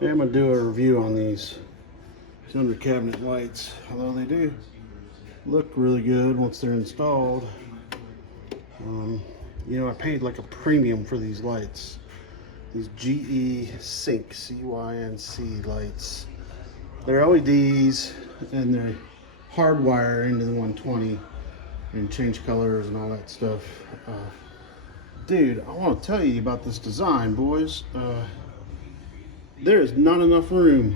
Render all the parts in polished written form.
Hey, I'm gonna do a review on these under cabinet lights. Although they do look really good once they're installed. You know, I paid like a premium for these lights. These GE Cync, C-Y-N-C lights. They're LEDs and they're hardwire into the 120 and change colors and all that stuff. Dude, I want to tell you about this design, boys. There is not enough room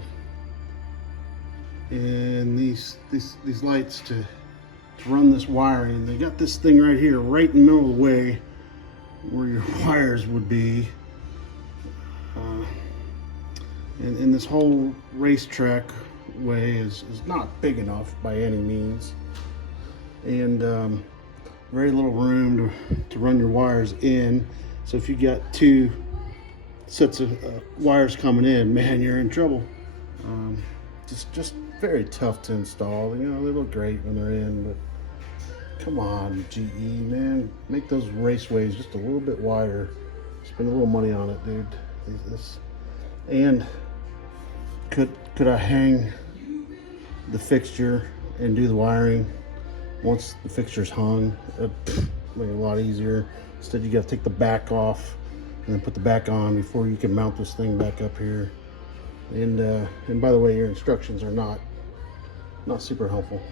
in these lights to run this wiring. They got this thing right here, right in the middle of the way where your wires would be. And this whole racetrack way is not big enough by any means. And very little room to run your wires in. So if you got two sets of wires coming in, man, you're in trouble. Just very tough to install. You know, they look great when they're in, but come on, GE, man, make those raceways just a little bit wider. Spend a little money on it, dude. And could I hang the fixture and do the wiring once the fixture's hung? It'd make it a lot easier. Instead, you got to take the back off and then put the back on before you can mount this thing back up here. And by the way, your instructions are not super helpful.